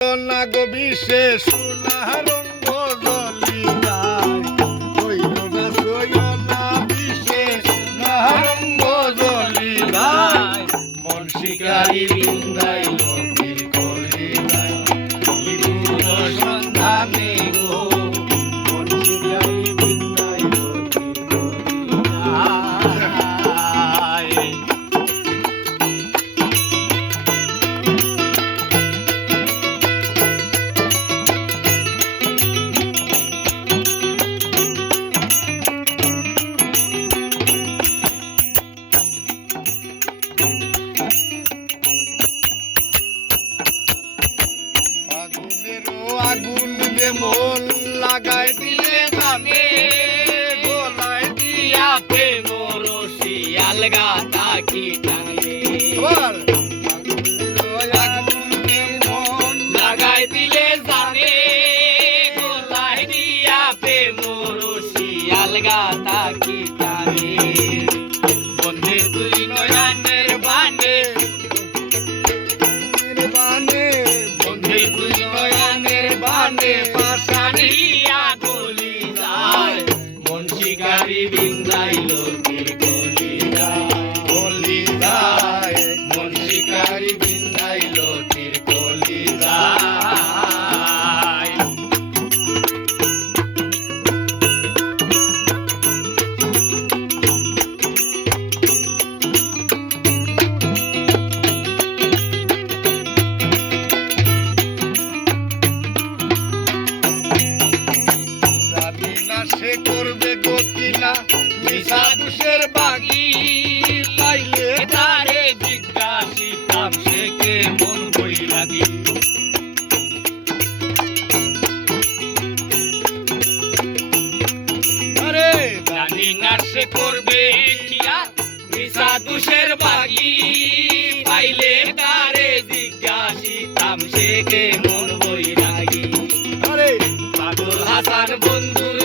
না গো বিশেষ সোনা রঙ্গ জলিলাই কইল না সইল না বিশেষ সোনা রঙ্গ জলিলাই মন শিকারি বিন্দাই লোকের কলিলাই বিদুর সন্ধানে গো মন শিকারি বিন্দাই লোকের কলিলাই আগুন যে মন লাগাই দিলে গানে গোলায় দিয়া প্রেম রসি আলগা তাকি টানে আগুন যে মন লাগাই দিলে জানে গোলায় দিয়া প্রেম রসি আলগা তাকি টানে বন্ধে তুই নয়নের বানে বন্ধে তুই নয়নের বানে পাশানিয়া গলি যায় মন শিকারি বিন্দাই লোকের গলি যায় মন শিকারি বিন্দাই লোকের গলি যায় সে করবে গতিনা মিশা দুষের বাগি পাইলে তারে জিজ্ঞাসিতাম সে কে মন বই লাগি আরে জানি না সে করবে কিয়া মিশা দুষের বাগি পাইলে তারে জিজ্ঞাসিতাম সে কে মন বই লাগি আরে পাগল হাসান বন্ধু